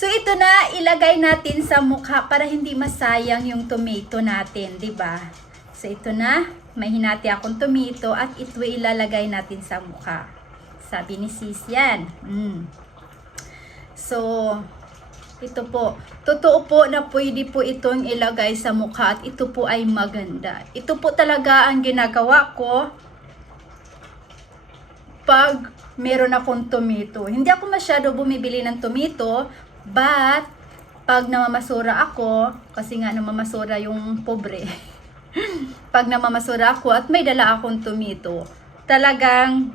So ito na, ilagay natin sa mukha para hindi masayang yung tomato natin, 'di ba? So ito na, may hinati akong tomato at ito ilalagay natin sa mukha. Sabi ni sis yan. So, ito po. Totoo po na pwede po itong ilagay sa mukha at ito po ay maganda. Ito po talaga ang ginagawa ko pag meron akong tomato. Hindi ako masyado bumibili ng tomato, but pag namamasura ako, kasi nga namamasura yung pobre, pag namamasura ako at may dala akong tomato, talagang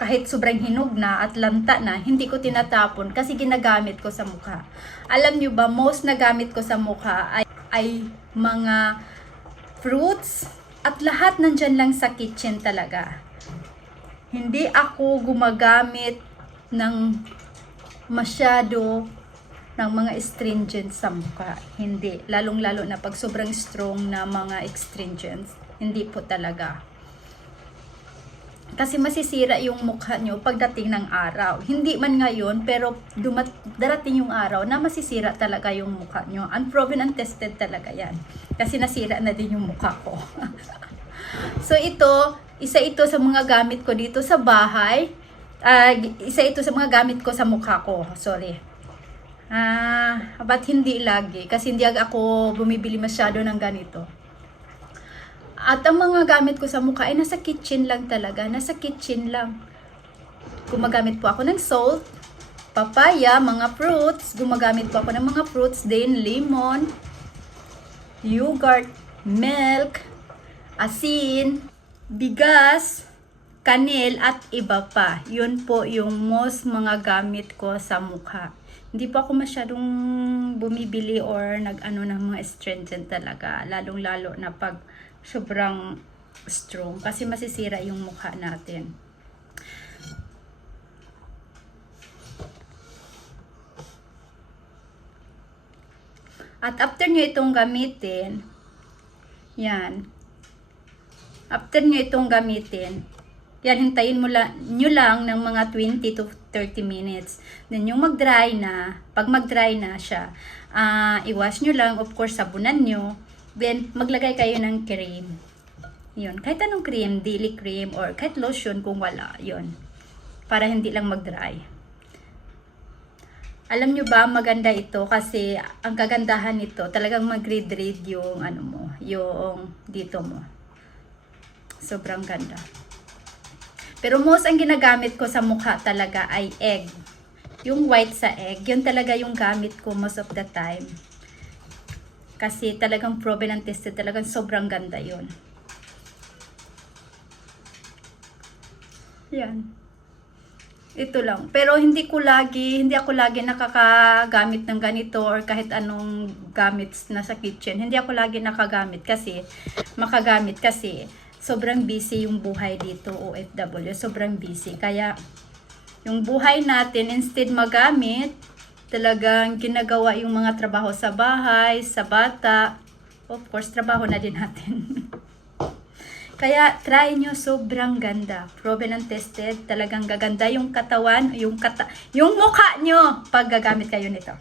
kahit sobrang hinog na at lanta na, hindi ko tinatapon kasi ginagamit ko sa mukha. Alam nyo ba, most na gamit ko sa mukha ay mga fruits at lahat nandyan lang sa kitchen talaga. Hindi ako gumagamit ng masyado ng mga astringents sa mukha. Hindi. Lalong-lalo na pag sobrang strong na mga astringents. Hindi po talaga. Kasi masisira yung mukha nyo pagdating ng araw. Hindi man ngayon, pero darating yung araw na masisira talaga yung mukha nyo. Unproven, untested talaga yan. Kasi nasira na din yung mukha ko. So ito, isa ito sa mga gamit ko dito sa bahay. Isa ito sa mga gamit ko sa mukha ko. Sorry. But hindi lagi. Kasi hindi ako bumibili masyado ng ganito. At ang mga gamit ko sa mukha ay nasa kitchen lang talaga. Nasa kitchen lang. Gumagamit po ako ng salt, papaya, mga fruits. Gumagamit po ako ng mga fruits din. Lemon, yogurt, milk, asin, bigas, kanil, at iba pa. Yun po yung most mga gamit ko sa mukha. Hindi po ako masyadong bumibili or nag-ano ng mga astringent talaga. Lalong-lalo na pag sobrang strong. Kasi masisira yung mukha natin. At after nyo itong gamitin, yan. After nyo itong gamitin, yan, hintayin nyo lang ng mga 20 to 30 minutes. Then, yung mag-dry na, pag mag-dry na siya, i-wash nyo lang, of course, sabunan nyo. Then, maglagay kayo ng cream. Yun, kahit anong cream, daily cream, or kahit lotion kung wala, yun. Para hindi lang mag-dry. Alam nyo ba, maganda ito kasi ang kagandahan nito, talagang mag-read yung, ano mo, yung dito mo. Sobrang ganda. Pero most ang ginagamit ko sa mukha talaga ay egg. Yung white sa egg, yun talaga yung gamit ko most of the time. Kasi talagang proven and tested, talagang sobrang ganda yun. Yan. Ito lang. Pero hindi ako lagi nakakagamit ng ganito or kahit anong gamits na sa kitchen. Hindi ako lagi makagamit kasi sobrang busy yung buhay dito, OFW. Sobrang busy. Kaya, yung buhay natin, instead magamit, talagang ginagawa yung mga trabaho sa bahay, sa bata. Of course, trabaho na din natin. Kaya, try nyo, sobrang ganda. Proven and tested. Talagang gaganda yung katawan, yung mukha nyo pag gagamit kayo nito.